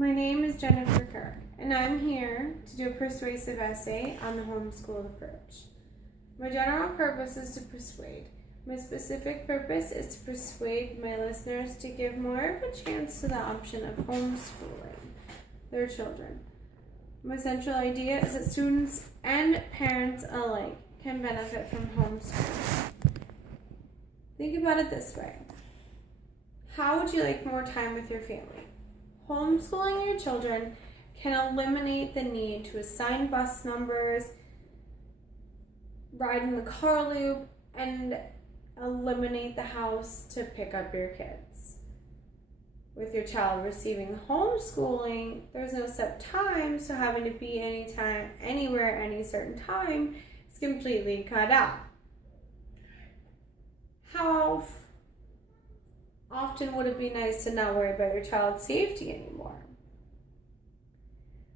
My name is Jennifer Kirk, and I'm here to do a persuasive essay on the homeschool approach. My general purpose is to persuade. My specific purpose is to persuade my listeners to give more of a chance to the option of homeschooling their children. My central idea is that students and parents alike can benefit from homeschooling. Think about it this way. How would you like more time with your family? Homeschooling your children can eliminate the need to assign bus numbers, ride in the car loop, and eliminate the house to pick up your kids. With your child receiving homeschooling, there's no set time, so having to be anytime, anywhere, any certain time is completely cut out. How often would it be nice to not worry about your child's safety anymore?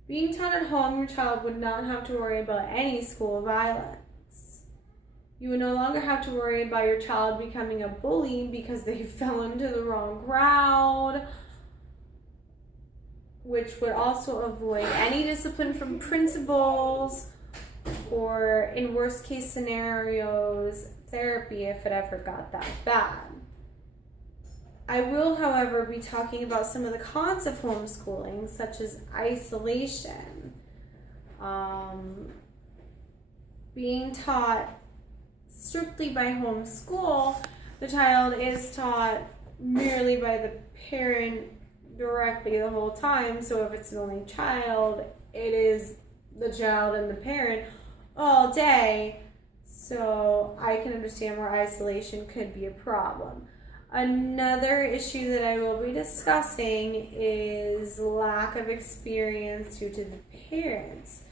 Being taught at home, your child would not have to worry about any school violence. You would no longer have to worry about your child becoming a bully because they fell into the wrong crowd, which would also avoid any discipline from principals or, in worst case scenarios, therapy if it ever got that bad. I will, however, be talking about some of the cons of homeschooling, such as isolation, being taught strictly by homeschool. The child is taught merely by the parent directly the whole time, so if it's an only child, it is the child and the parent all day, so I can understand where isolation could be a problem. Another issue that I will be discussing is lack of experience due to the parents.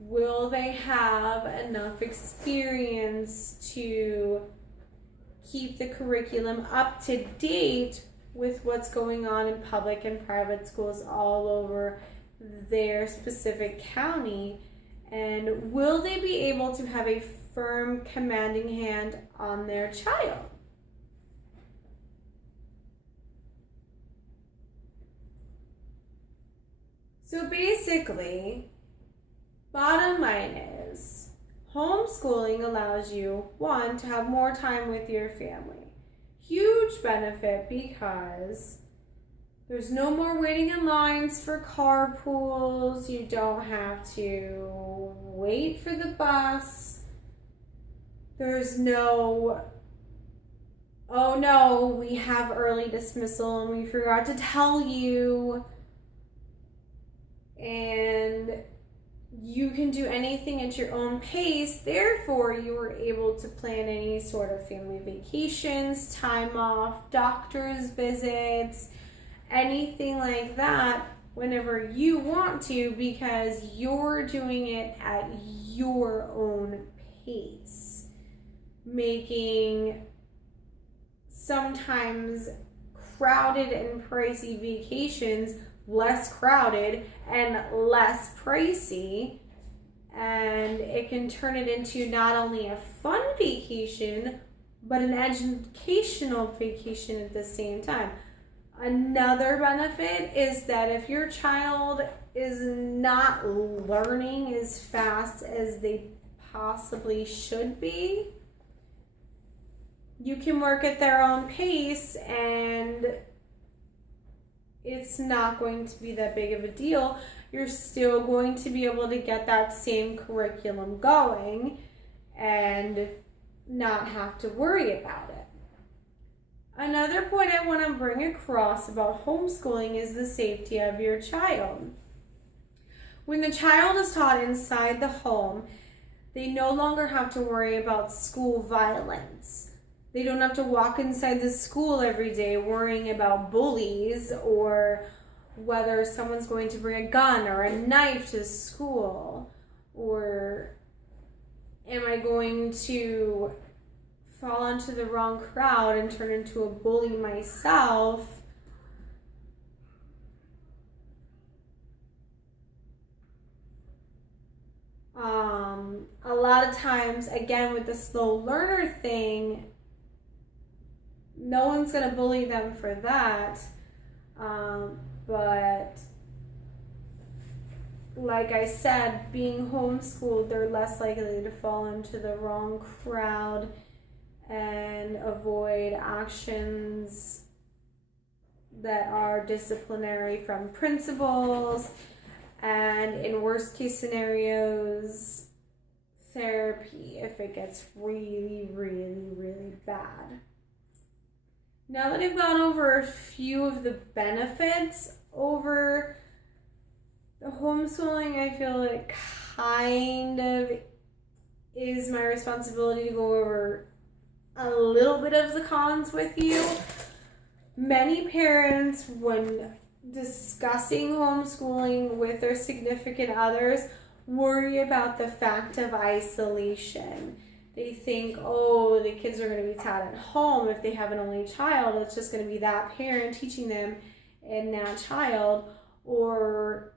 Will they have enough experience to keep the curriculum up to date with what's going on in public and private schools all over their specific county? And will they be able to have a firm, commanding hand on their child? So basically, bottom line is, homeschooling allows you, one, to have more time with your family. Huge benefit because there's no more waiting in lines for carpools. You don't have to wait for the bus. There's no, oh no, we have early dismissal and we forgot to tell you. And you can do anything at your own pace. Therefore, you were able to plan any sort of family vacations, time off, doctor's visits, anything like that whenever you want to, because you're doing it at your own pace, making sometimes crowded and pricey vacations less crowded and less pricey, and it can turn it into not only a fun vacation but an educational vacation at the same time. Another benefit is that if your child is not learning as fast as they possibly should be, you can work at their own pace and it's not going to be that big of a deal. You're still going to be able to get that same curriculum going and not have to worry about it. Another point I want to bring across about homeschooling is the safety of your child. When the child is taught inside the home, they no longer have to worry about school violence. They don't have to walk inside the school every day worrying about bullies or whether someone's going to bring a gun or a knife to school, or am I going to fall into the wrong crowd and turn into a bully myself. A lot of times, again, with the slow learner thing, no one's going to bully them for that, but like I said, being homeschooled, they're less likely to fall into the wrong crowd and avoid actions that are disciplinary from principals, and in worst case scenarios, therapy if it gets really, really, really bad. Now that I've gone over a few of the benefits over the homeschooling, I feel it kind of is my responsibility to go over a little bit of the cons with you. Many parents, when discussing homeschooling with their significant others, worry about the fact of isolation. They think, oh, the kids are going to be taught at home. If they have an only child, it's just going to be that parent teaching them and that child, or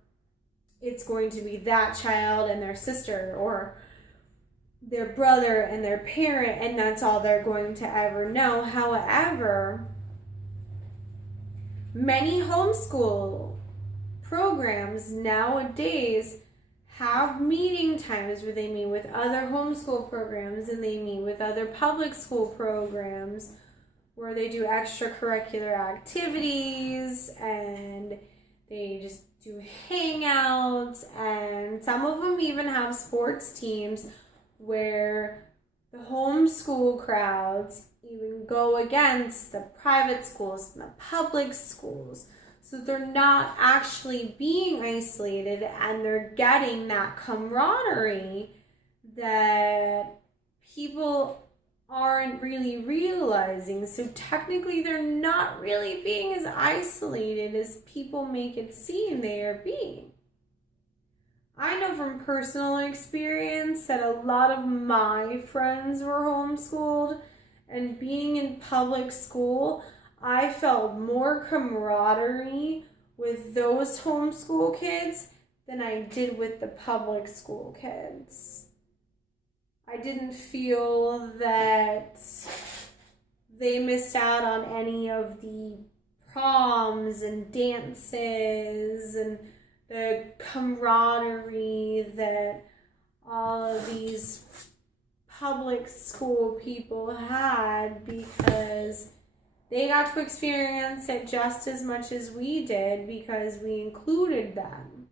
it's going to be that child and their sister, or their brother and their parent, and that's all they're going to ever know. However, many homeschool programs nowadays have meeting times where they meet with other homeschool programs and they meet with other public school programs where they do extracurricular activities and they just do hangouts, and some of them even have sports teams where the homeschool crowds even go against the private schools and the public schools. So they're not actually being isolated and they're getting that camaraderie that people aren't really realizing. So technically they're not really being as isolated as people make it seem they are being. I know from personal experience that a lot of my friends were homeschooled, and being in public school, I felt more camaraderie with those homeschool kids than I did with the public school kids. I didn't feel that they missed out on any of the proms and dances and the camaraderie that all of these public school people had, because they got to experience it just as much as we did because we included them.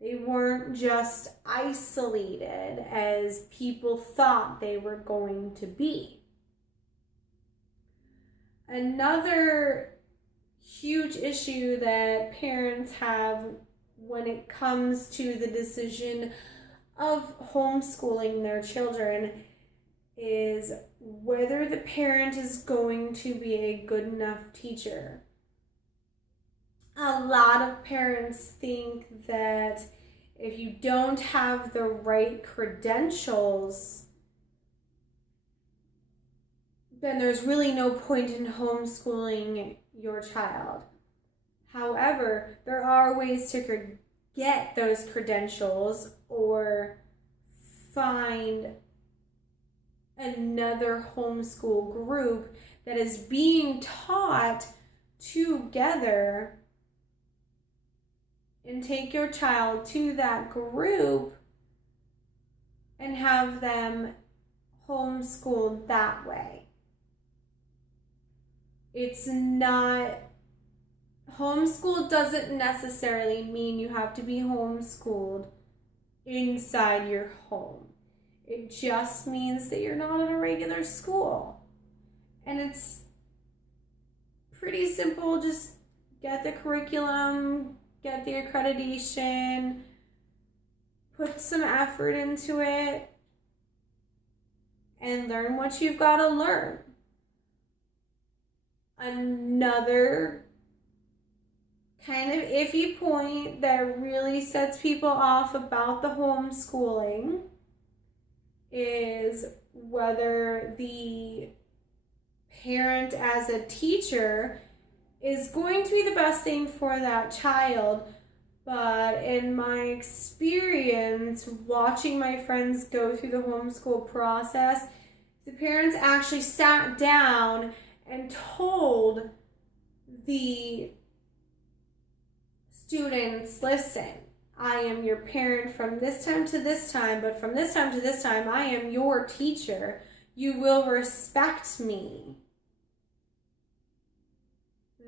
They weren't just isolated as people thought they were going to be. Another huge issue that parents have when it comes to the decision of homeschooling their children is whether the parent is going to be a good enough teacher. A lot of parents think that if you don't have the right credentials, then there's really no point in homeschooling your child. However, there are ways to get those credentials or find another homeschool group that is being taught together, and take your child to that group and have them homeschooled that way. Homeschool doesn't necessarily mean you have to be homeschooled inside your home. It just means that you're not in a regular school. And it's pretty simple. Just get the curriculum, get the accreditation, put some effort into it, and learn what you've got to learn. Another kind of iffy point that really sets people off about the homeschooling is whether the parent as a teacher is going to be the best thing for that child. But in my experience, watching my friends go through the homeschool process, the parents actually sat down and told the students, listen, I am your parent from this time to this time, but from this time to this time, I am your teacher. You will respect me.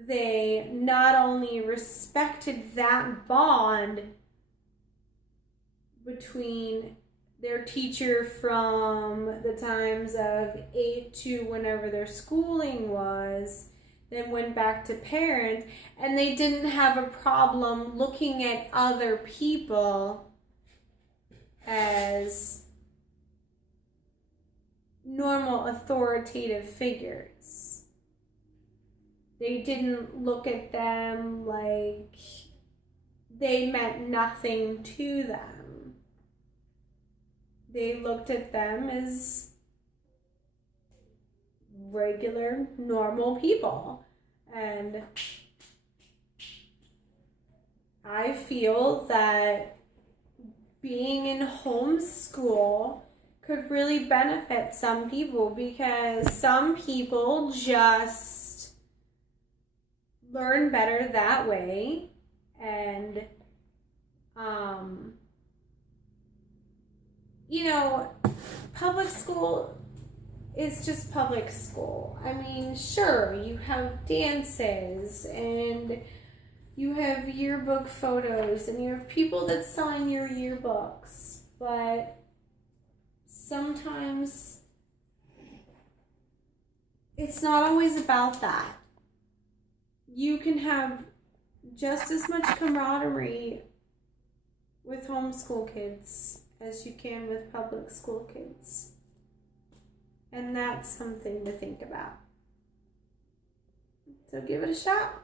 They not only respected that bond between their teacher from the times of 8 to whenever their schooling was, then went back to parents, and they didn't have a problem looking at other people as normal authoritative figures. They didn't look at them like they meant nothing to them. They looked at them as regular, normal people. And I feel that being in homeschool could really benefit some people, because some people just learn better that way. And public school is just public school. I mean, sure, you have dances and you have yearbook photos and you have people that sign your yearbooks, but sometimes it's not always about that. You can have just as much camaraderie with homeschool kids as you can with public school kids. And that's something to think about. So give it a shot.